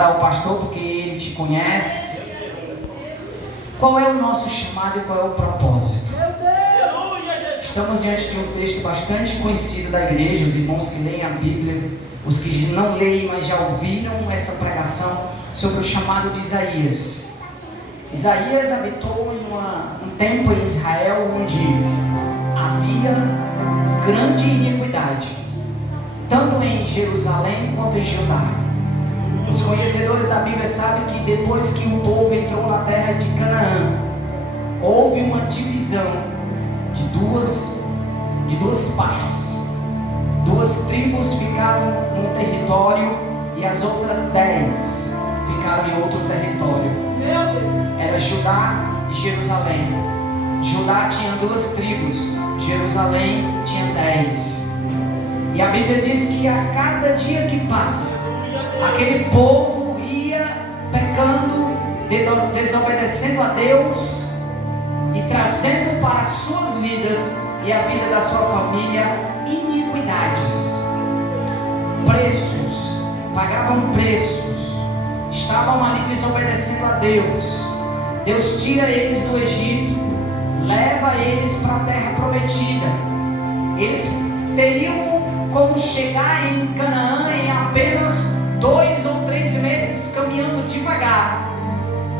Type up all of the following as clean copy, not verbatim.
Ao pastor, porque ele te conhece. Qual é o nosso chamado e qual é o propósito? Estamos diante de um texto bastante conhecido da igreja. Os irmãos que leem a Bíblia, os que não leem, mas já ouviram essa pregação sobre o chamado de Isaías. Isaías habitou em um tempo em Israel onde havia grande iniquidade, tanto em Jerusalém quanto em Judá. Os conhecedores da Bíblia sabem que depois que o povo entrou na terra de Canaã, houve uma divisão de duas partes. Duas tribos ficaram num território e as outras 10 ficaram em outro território. Era Judá e Jerusalém. Judá tinha 2 tribos, Jerusalém tinha 10. E a Bíblia diz que a cada dia que passa, aquele povo ia pecando, desobedecendo a Deus e trazendo para as suas vidas e a vida da sua família iniquidades. Preços, pagavam preços, estavam ali desobedecendo a Deus. Deus tira eles do Egito, leva eles para a terra prometida. Eles teriam como chegar em Canaã em apenas 2 ou 3 meses caminhando devagar,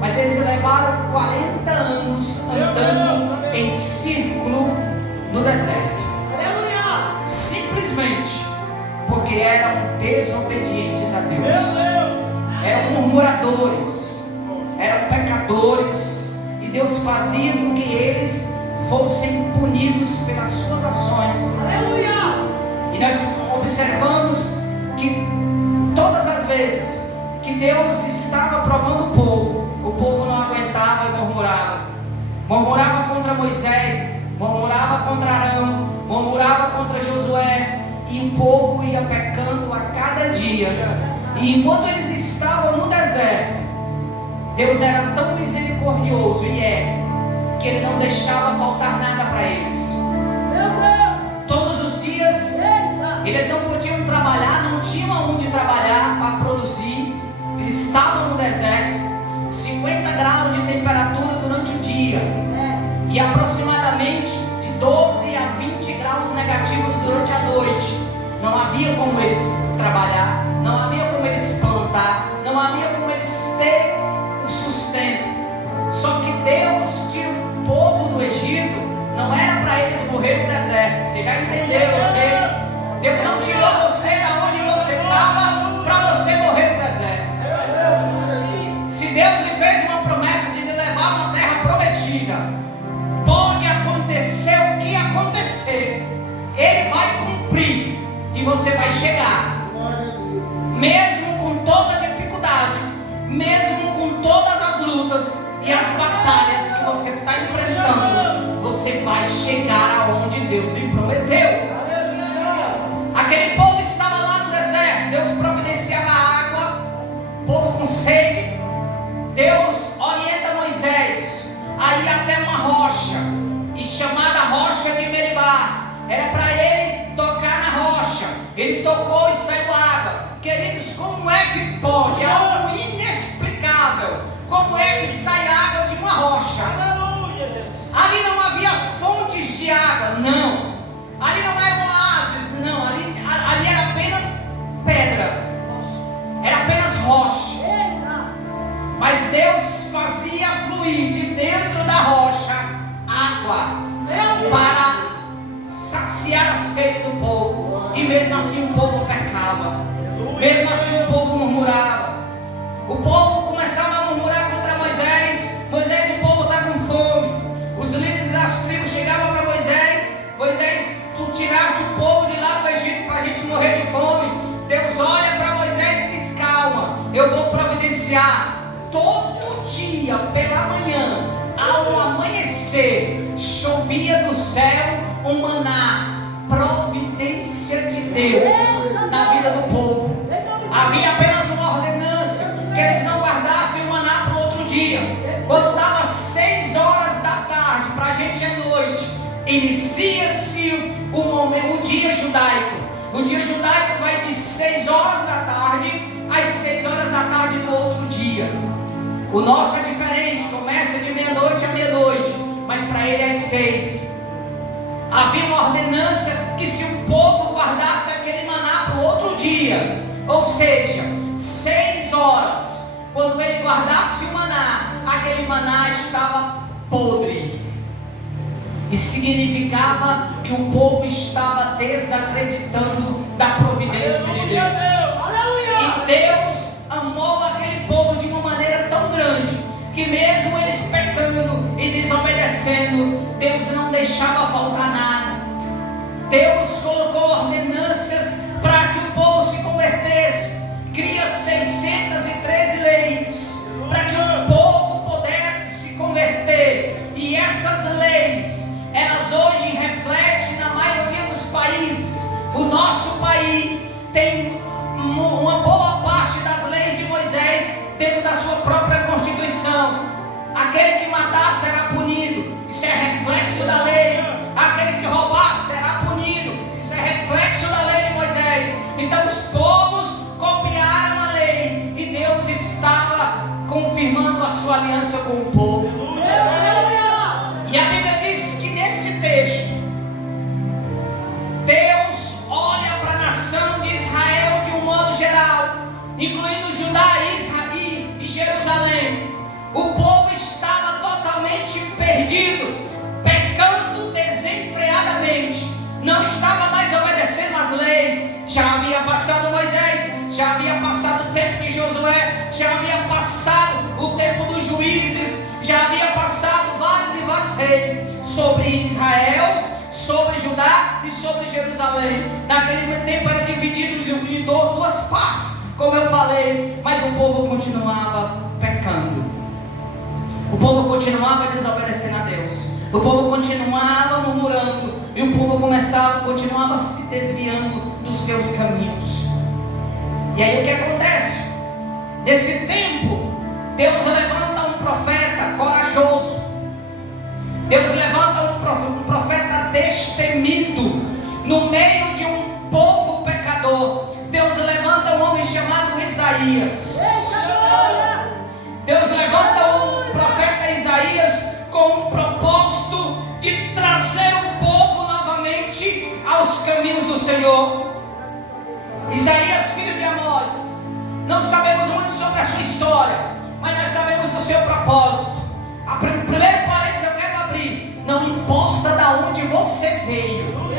mas eles levaram 40 anos andando em círculo no deserto. Simplesmente porque eram desobedientes a Deus, eram murmuradores, eram pecadores, e Deus fazia com que eles fossem punidos pelas suas ações. E nós observamos que todas as vezes que Deus estava provando o povo não aguentava e murmurava. Murmurava contra Moisés, murmurava contra Arão, murmurava contra Josué, e o povo ia pecando a cada dia. E enquanto eles estavam no deserto, Deus era tão misericordioso, e que Ele não deixava faltar nada para eles. Todos os dias eles não podiam trabalhar, não tinham onde trabalhar para produzir. Eles estavam no deserto, 50 graus de temperatura durante o dia, e aproximadamente de 12 a 20 graus negativos durante a noite. Não havia como eles trabalhar, não havia como eles plantar, não havia como eles terem o sustento. Só que Deus tira o povo do Egito, não era para eles morrer no deserto. Vocês já entenderam? Deus não tirou você da onde você estava para você morrer no deserto. Se Deus lhe fez uma promessa de lhe levar a uma terra prometida, pode acontecer o que acontecer, Ele vai cumprir e você vai chegar. Mesmo com toda a dificuldade, mesmo com todas as lutas e as batalhas que você está enfrentando, você vai chegar aonde Deus lhe prometeu. Aquele povo estava lá no deserto, Deus providenciava água, povo com sede. Deus orienta Moisés a ir até uma rocha, e chamada rocha de Meribá. Era para ele tocar na rocha. Ele tocou e saiu água. Queridos, como é que pode? É algo inexplicável. Como é que sai água de uma rocha? Ali não havia fontes de água, não. Ali não era oásis, não. Ali era apenas pedra, era apenas rocha. Mas Deus fazia fluir de dentro da rocha água para saciar a sede do povo. E mesmo assim o povo pecava, mesmo assim o povo murmurava. O povo começava a murmurar contra Moisés. Moisés, o povo está com fome. Os líderes das tribos chegavam para Moisés: Moisés, tu tiraste o povo de lá do Egito para a gente morrer de fome. Deus olha para Moisés e diz: calma, eu vou providenciar. Todo dia pela manhã, ao amanhecer, chovia do céu um maná, providência de Deus na vida do povo. Havia apenas uma ordenança, que eles não guardassem o maná para o outro dia. Quando dava 6 horas da tarde, para a gente é noite, inicia-se o dia judaico. O dia judaico vai de 6 horas da tarde às 6 horas da tarde do dia. O nosso é diferente, começa de meia-noite a meia-noite, mas para ele é às 6. Havia uma ordenança que se o povo guardasse aquele maná para o outro dia, ou seja, 6 horas, quando ele guardasse o maná, aquele maná estava podre. E significava que o povo estava desacreditando da providência de Deus. E Deus amou aquele povo de uma maneira tão grande, que mesmo eles pecando e desobedecendo, Deus não deixava faltar nada. Deus colocou ordenâncias para que o povo se convertesse. Cria 613 leis para que o povo pudesse se converter. E essas leis, elas hoje refletem na maioria dos países. O nosso país tem uma boa parte das leis de Moisés dentro da sua própria Constituição. Aquele que matasse será punido, isso é reflexo da lei. Aquele que roubasse será punido, isso é reflexo da lei de Moisés. Então os povos copiaram a lei e Deus estava confirmando a sua aliança com o povo. E a Bíblia diz que neste texto, Deus olha para a nação de Israel de um modo geral, incluindo Judá e Jerusalém. O povo estava totalmente perdido, pecando desenfreadamente, não estava mais obedecendo às leis. Já havia passado Moisés, já havia passado o tempo de Josué, já havia passado o tempo dos juízes, já havia passado vários e vários reis sobre Israel, sobre Judá e sobre Jerusalém. Naquele tempo era dividido em duas partes, como eu falei, mas o povo continuava pecando. O povo continuava desobedecendo a Deus. O povo continuava murmurando. E o povo continuava se desviando dos seus caminhos. E aí o que acontece? Nesse tempo, Deus levanta um profeta corajoso. Deus levanta um profeta destemido no meio de um povo pecador. Deus levanta um homem chamado Isaías. Deus levanta um profeta Isaías com o propósito de trazer o povo novamente aos caminhos do Senhor. Isaías, filho de Amós. Não sabemos muito sobre a sua história, mas nós sabemos do seu propósito. Primeiro parênteses eu quero abrir. Não importa de onde você veio,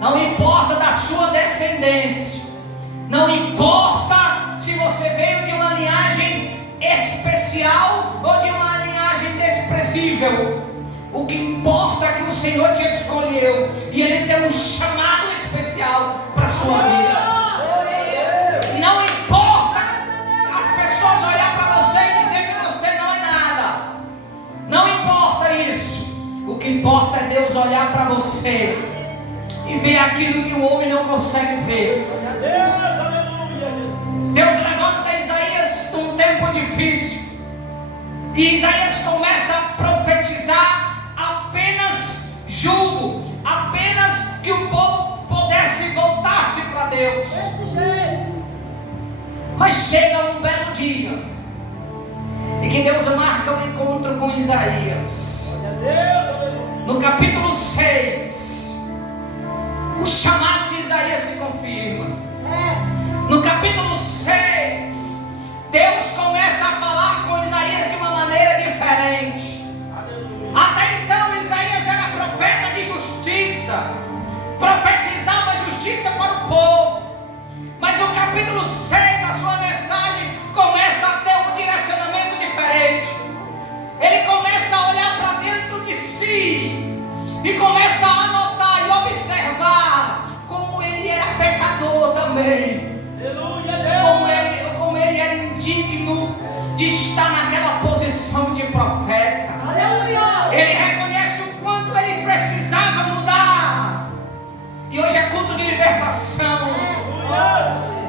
não importa da sua descendência, não importa se você veio de uma linhagem especial ou de uma linhagem desprezível. O que importa é que o Senhor te escolheu e Ele tem um chamado especial para a sua vida. Não importa as pessoas olhar para você e dizer que você não é nada. Não importa isso. O que importa é Deus olhar para você e ver aquilo que o homem não consegue ver. Deus levanta Isaías num tempo difícil. E Isaías começa a profetizar apenas julgo, apenas que o povo pudesse voltar-se para Deus. Mas chega um belo dia e que Deus marca um encontro com Isaías. No capítulo 6, o chamado de Isaías se confirma. No capítulo 6, Deus começa a falar com Isaías de uma maneira diferente. Até então Isaías era profeta de justiça, profetizava justiça para o povo. Mas no capítulo 6 a sua mensagem começa a ter um direcionamento diferente. Ele começa a olhar para dentro de si e começa a anotar e observar como ele era pecador também. Como ele era indigno de estar naquela posição de profeta. Ele reconhece o quanto ele precisava mudar. E hoje é culto de libertação.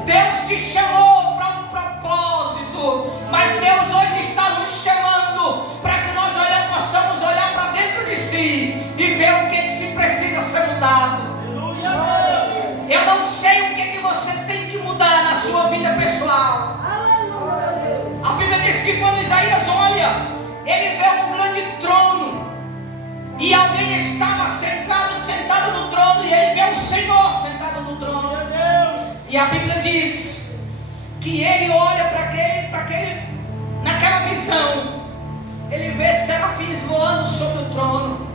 Deus te chamou para um propósito, mas Deus hoje está nos chamando para que nós possamos olhar para dentro de si e ver o que se precisa ser mudado. Eu não sei o que você tem que mudar na sua vida ele vê um grande trono, e alguém estava sentado no trono, e ele vê o Senhor sentado no trono. E a Bíblia diz que ele olha para aquele, naquela visão, ele vê serafins voando sobre o trono,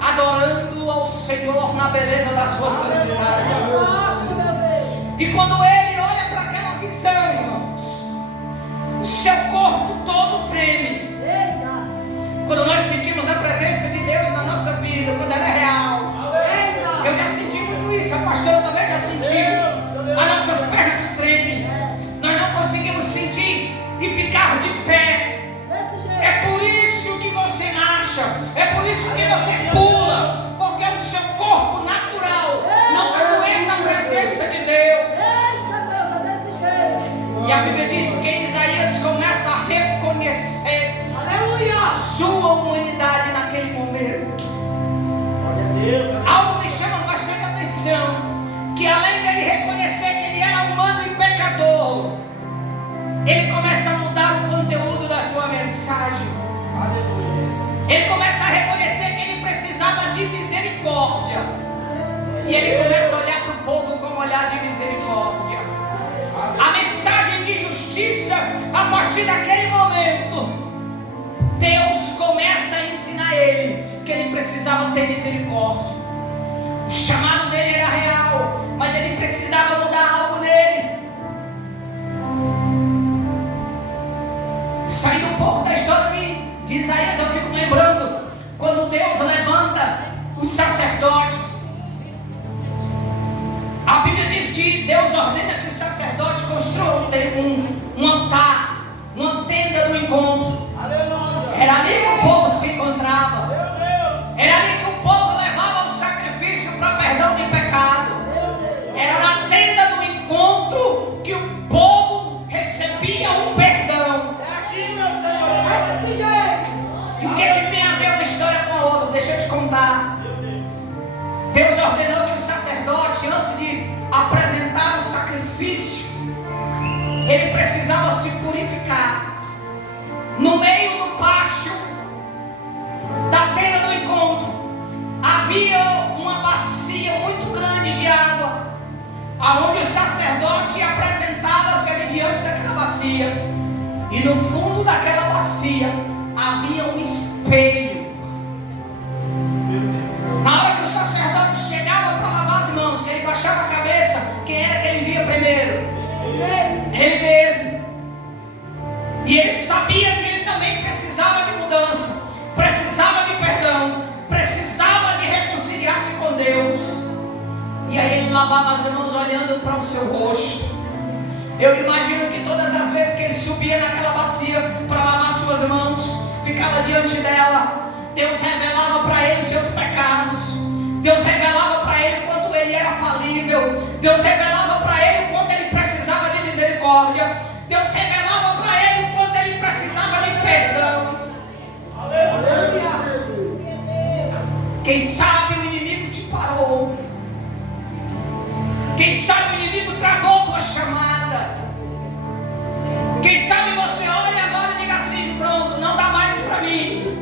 adorando ao Senhor na beleza da sua santidade. E quando ele olha para aquela visão, irmãos, o seu corpo todo treme. Quando nós sentimos a presença de Deus na nossa vida, quando ela é real. Eu já senti muito isso, a pastora também já sentiu. As nossas pernas tremem, nós não conseguimos sentir e ficar de pé. É por isso que você marcha, é por isso que você pula, porque o seu corpo natural não aguenta a presença de Deus. E a Bíblia diz que Isaías começa a reconhecer a sua humanidade naquele momento. Algo me chama bastante atenção, que além dele reconhecer que ele era humano e pecador, ele começa a mudar o conteúdo da sua mensagem. Ele começa a reconhecer que ele precisava de misericórdia, e ele começa a olhar para o povo com um olhar de misericórdia. A mensagem de justiça, a partir daquele momento, Deus começa a ensinar ele que ele precisava ter misericórdia. O chamado dele era real, mas ele precisava mudar algo nele. Saindo um pouco da história de Isaías, eu fico lembrando quando Deus levanta os sacerdotes. A Bíblia diz que Deus ordena que os sacerdotes construam um altar, uma tenda do encontro. Era ali que o povo se encontrava. Era ali que o povo levava o sacrifício para perdão de pecado. Era na tenda do encontro que o povo recebia um perdão. E o que tem a ver uma história com a outra? Deixa eu te contar. Deus ordenou que o sacerdote, antes de apresentar o sacrifício, ele precisava se purificar. No meio do pátio da tenda do encontro havia uma bacia muito grande de água, aonde o sacerdote apresentava-se ali diante daquela bacia, e no fundo daquela bacia havia um espelho. Na hora que o sacerdote chegava para lavar as mãos, que ele baixava a cabeça, quem era que ele via primeiro? Ele mesmo. E ele sabia que ele também precisava de mudança, precisava de perdão, precisava de reconciliar-se com Deus. E aí ele lavava as mãos olhando para o seu rosto. Eu imagino que todas as vezes que ele subia naquela bacia para lavar suas mãos, ficava diante dela, Deus revelava para ele os seus pecados, Deus revelava para ele quanto ele era falível, Deus revelava para ele quanto ele precisava de misericórdia, Deus revelava para ele o quanto ele precisava de perdão. Quem sabe o inimigo te parou, quem sabe o inimigo travou tua chamada, quem sabe você olha agora e diga assim: pronto, não dá mais para mim,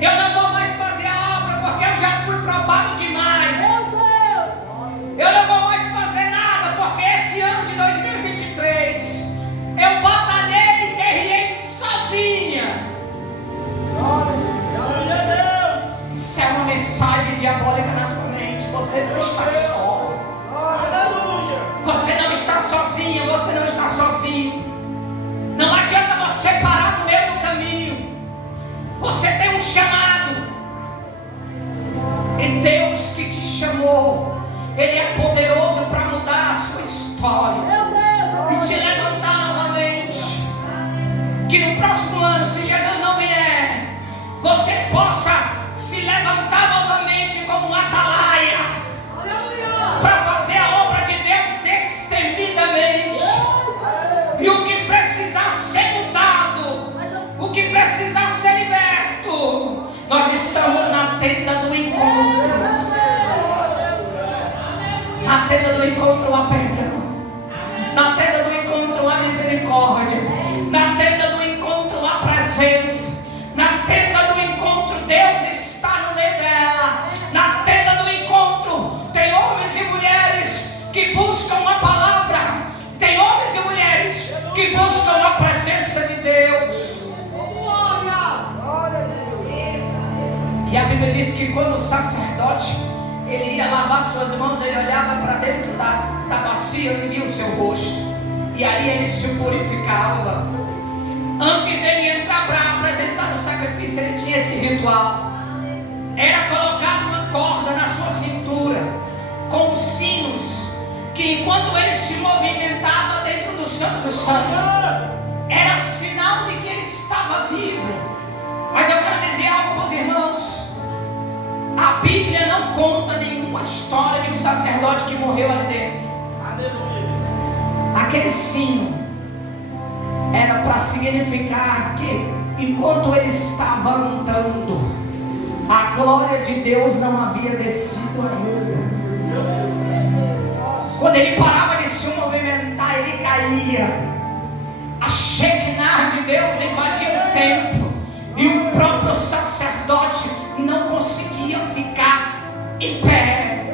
eu não vou mais fazer a obra porque eu já fui provado demais, eu não vou mais fazer nada porque esse ano de 2023 eu batalhei e guerrei sozinha. Isso é uma mensagem diabólica na tua mente. Você não está só. Você não está sozinha, você não está sozinho. Não adianta você parar no meio do caminho. Você tem um chamado. E Deus que te chamou, Ele é poderoso para mudar a sua história e te levantar novamente. Que no próximo ano, se Jesus não vier, você possa se levantar novamente como um atalaia para fazer a obra de Deus destemidamente. E o que precisar ser mudado, o que precisar ser liberto, nós estamos na tenda do encontro. Na tenda do encontro há perdão, na tenda do encontro há misericórdia, na tenda do encontro há presença, na que buscam a presença de Deus. E a Bíblia diz que quando o sacerdote ele ia lavar suas mãos, ele olhava para dentro da bacia e via o seu rosto, e ali ele se purificava. Antes dele entrar para apresentar o sacrifício, ele tinha esse ritual. Era colocado uma corda na sua cintura com sinos, que enquanto ele se movimentava dentro do Santo do Santo, era sinal de que ele estava vivo. Mas eu quero dizer algo para os irmãos: a Bíblia não conta nenhuma história de um sacerdote que morreu ali dentro. Aleluia. Aquele sino era para significar que enquanto ele estava andando, a glória de Deus não havia descido ainda. Quando ele parava de se movimentar, ele caía. A Shekinah de Deus invadia o templo, e o próprio sacerdote não conseguia ficar em pé.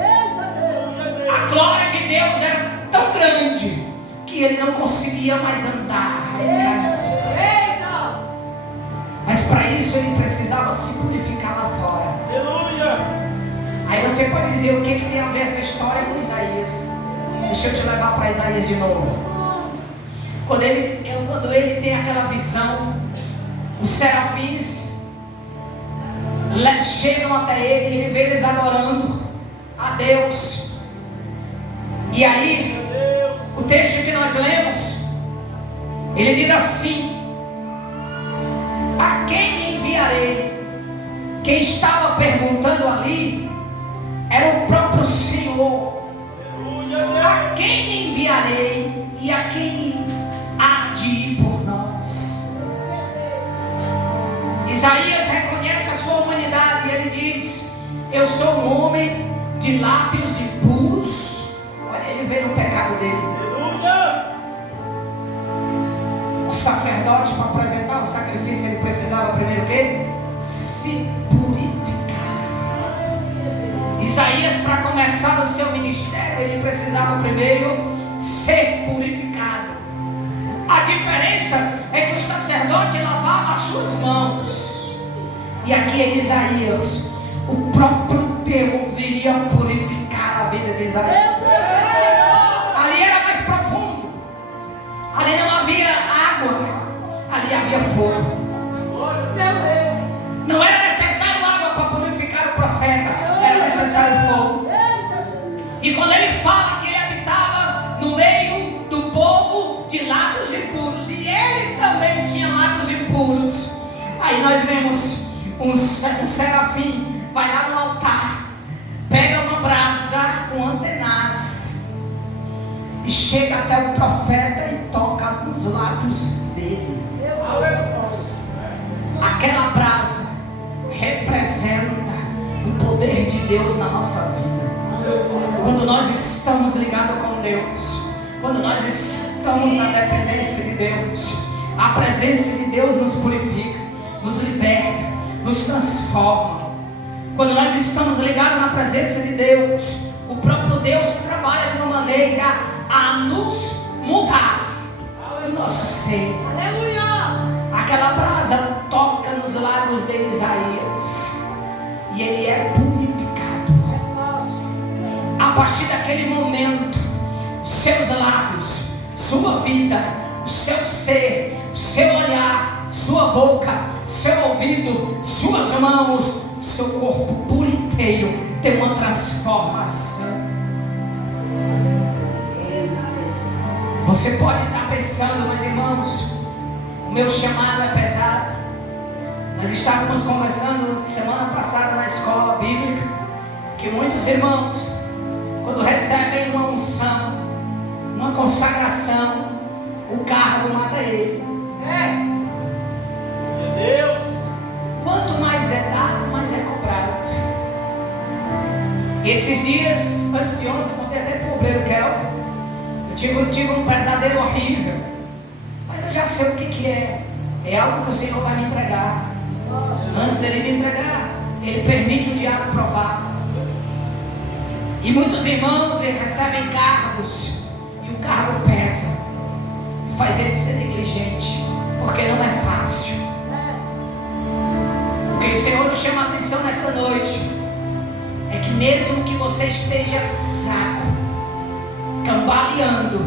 A glória de Deus era tão grande que ele não conseguia mais andar. Mas para isso ele precisava se purificar lá fora. Aí você pode dizer: o que tem a ver essa história com Isaías? Deixa eu te levar para Isaías de novo. Quando ele tem aquela visão, os serafins chegam até ele e ele vê eles adorando a Deus. E aí, o texto que nós lemos, ele diz assim: a quem me enviarei? Quem estava perguntando ali era o próprio Senhor. A quem me enviarei e a quem há de ir por nós? Isaías reconhece a sua humanidade e ele diz: eu sou um homem de lábios impuros. Olha, ele vê no pecado dele. O sacerdote, para apresentar o sacrifício, ele precisava primeiro o quê? Se purificar. Isaías, para começar o seu ministério, ele precisava primeiro ser purificado. A diferença é que o sacerdote lavava as suas mãos, e aqui em Isaías, o próprio Deus iria purificar a vida de Isaías. Ali era mais profundo, ali não havia água, ali havia fogo. Não era necessário água para purificar o profeta, era necessário fogo. E quando ele fala que ele habitava no meio do povo de lábios impuros, e ele também tinha lábios impuros, aí nós vemos um serafim, vai lá no altar, pega uma brasa com antenaz e chega até o profeta e toca nos lábios dele. Aquela brasa representa o poder de Deus na nossa vida. Quando nós estamos ligados com Deus, quando nós estamos na dependência de Deus, a presença de Deus nos purifica, nos liberta, nos transforma. Quando nós estamos ligados na presença de Deus, o próprio Deus trabalha de uma maneira a nos mudar o nosso ser. Aleluia! Aquela brasa toca nos lábios de Isaías e ele é purificado. A partir daquele momento, seus lábios, sua vida, o seu ser, o seu olhar, sua boca, seu ouvido, suas mãos, seu corpo por inteiro tem uma transformação. Você pode estar pensando: mas irmãos, o meu chamado é pesado. Nós estávamos conversando semana passada na escola bíblica que muitos irmãos, quando recebem uma unção, uma consagração, o cargo mata ele. Meu Deus! Quanto mais é dado, mais é cobrado. Esses dias, antes de ontem, contei até para o obreiro Kelvin, eu tive um pesadelo horrível, mas eu já sei o que é. É algo que o Senhor vai me entregar. Antes dele me entregar, ele permite o diabo provar. E muitos irmãos recebem cargos e o cargo pesa. faz ele ser negligente, porque não é fácil. O que o Senhor nos chama a atenção nesta noite é que mesmo que você esteja fraco, cambaleando,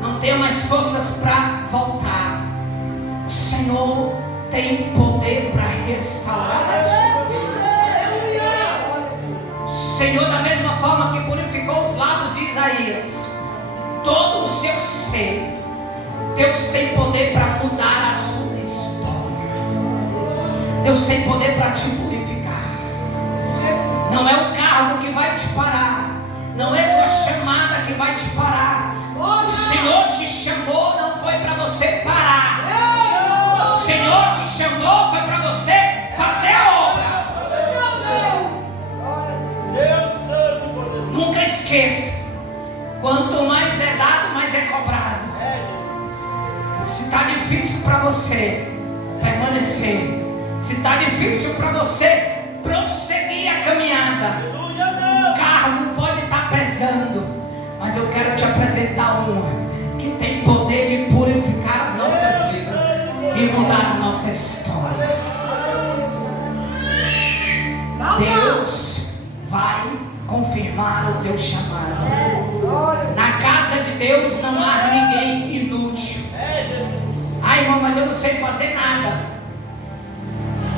não tenha mais forças para voltar, o Senhor tem poder para restaurar a sua vida. O Senhor, da mesma forma que purificou os lábios de Isaías, todo o seu ser, Deus tem poder para mudar a sua história. Deus tem poder para te purificar. Não é o cargo que vai te parar, não é tua chamada que vai te parar. O Senhor te chamou, não foi para você parar. O Senhor te chamou, foi para você fazer a obra. Nunca esqueça, quanto mais é dado, mais é cobrado. Se está difícil para você permanecer, se está difícil para você prosseguir a caminhada, o cargo pode estar pesando, mas eu quero te apresentar um que tem poder de purificar as nossas vidas e mudar a nossa história. Deus vai confirmar o teu chamado. Na casa de Deus não há ninguém inútil. Ai, irmão, mas eu não sei fazer nada.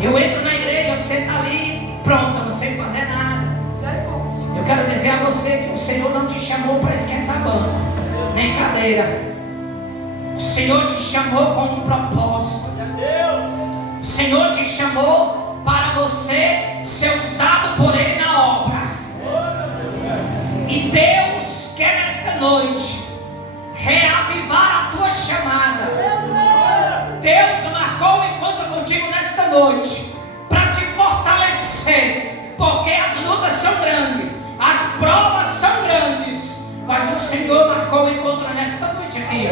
Eu entro na igreja, eu sento ali, pronto, eu não sei fazer nada. Eu quero dizer a você que o Senhor não te chamou para esquentar banco, nem cadeira. O Senhor te chamou com um propósito. O Senhor te chamou para você ser usado por Ele na obra. E Deus quer nesta noite reavivar a tua chamada. Deus marcou o encontro contigo nesta noite para te fortalecer, porque as lutas são grandes, as provas são grandes, mas o Senhor marcou o encontro nesta noite aqui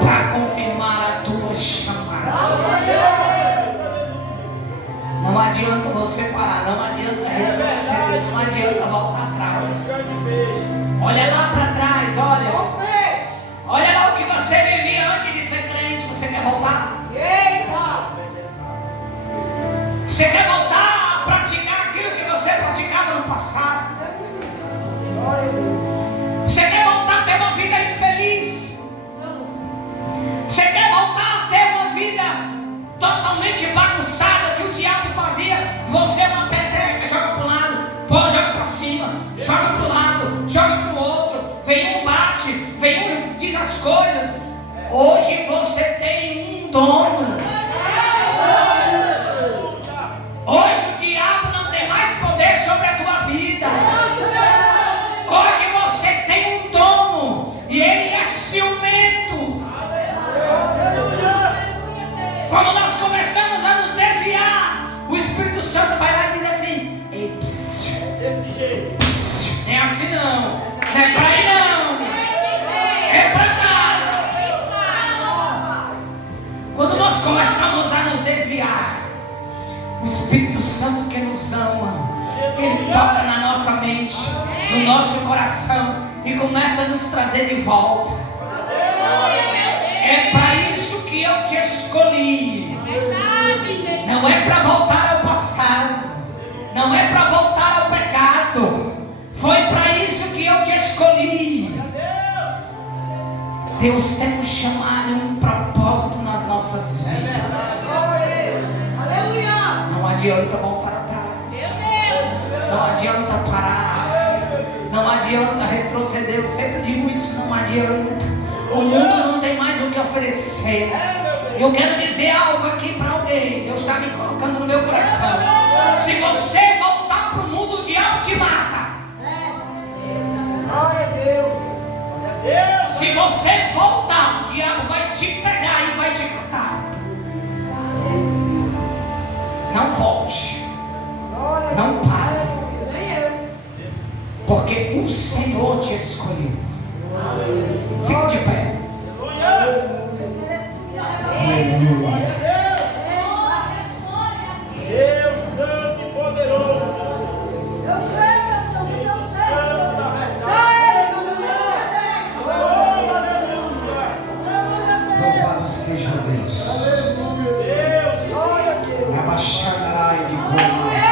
para confirmar a tua chamada. Não adianta você parar, não adianta retroceder, não adianta voltar atrás. Olha lá para trás, olha lá o que você vivia antes de ser crente. Você quer voltar? Você quer voltar a praticar aquilo que você praticava no passado? Você quer voltar a ter uma vida infeliz? Você quer voltar a ter uma vida totalmente bagunçada, que o diabo fazia? Você é uma peteca, joga para um lado, joga para cima, joga para o lado, joga para o outro, vem um bate, vem um diz as coisas. Hoje você tem um dono. Hoje o diabo não tem mais poder sobre a tua vida. Hoje você tem um dono e ele é ciumento. Quando nós começamos a nos desviar, o Espírito Santo vai lá e diz assim: ei, psiu, desse jeito, psiu, não é assim não, não é pra aí não, é pra cá. Quando nós começamos a nos desviar, o Espírito Santo que nos ama, ele toca na nossa mente, no nosso coração e começa a nos trazer de volta. É para isso que eu te escolhi. Não é para voltar ao passado, não é para voltar ao pecado. Foi para isso que eu te escolhi. Deus tem um chamado e um propósito nas nossas vidas. Não adianta voltar atrás, não adianta parar, não adianta retroceder. Eu sempre digo isso, não adianta. O mundo não tem mais o que oferecer. Eu quero dizer algo aqui para alguém. Deus está me colocando no meu coração. Se você voltar para o mundo, o diabo te mata. Glória a Deus. Se você voltar, o diabo vai te pegar e vai te matar. Não volte, não pare, porque o Senhor te escolheu. Fique de pé. Aleluia. Deus santo e poderoso. Santo da verdade. Aleluia. Louvado seja Deus. Abaixarai de comas.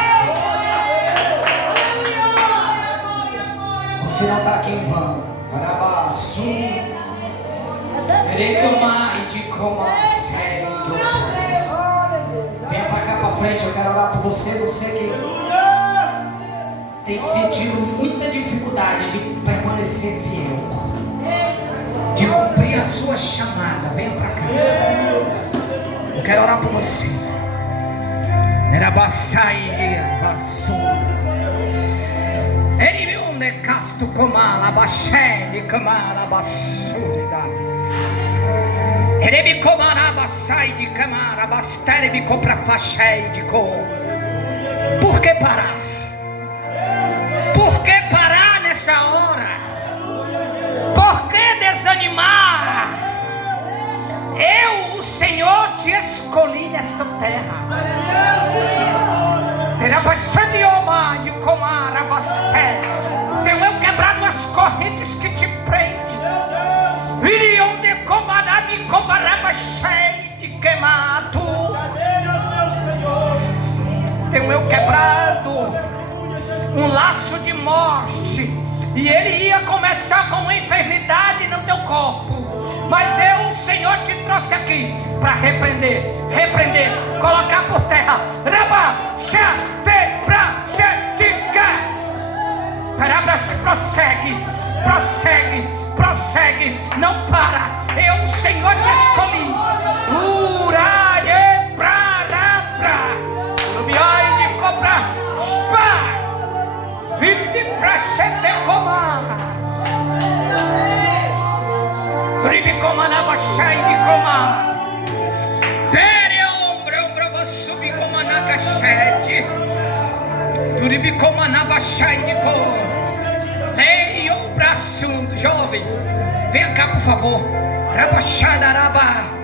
Você não está aqui em vão. Arabaçu. Reclamai de comas. Venha para cá para frente. Eu quero orar por você. Você que tem sentido muita dificuldade de permanecer fiel, de cumprir a sua chamada. Venha para cá. Eu quero orar por você. Era baçai vaso. Ele onde casto comala baixé de camala bassurida. Ele me comara baçai de camara bastere me compra faxé de cor. Por que parar? Por que parar nessa hora? Por que desanimar? Eu, o Senhor, te escolhi nesta terra. Tenho eu quebrado as correntes que te prendem. E onde comará me comará cheio de queimado. Tenho eu quebrado um laço de morte, e ele ia começar com uma enfermidade no teu corpo, mas eu, o Senhor, te trouxe aqui para repreender, colocar por terra. Prossegue, não para. Eu, o Senhor, te escolhi. Ei, o braço, jovem, venha cá por favor. Rabaxadaraba.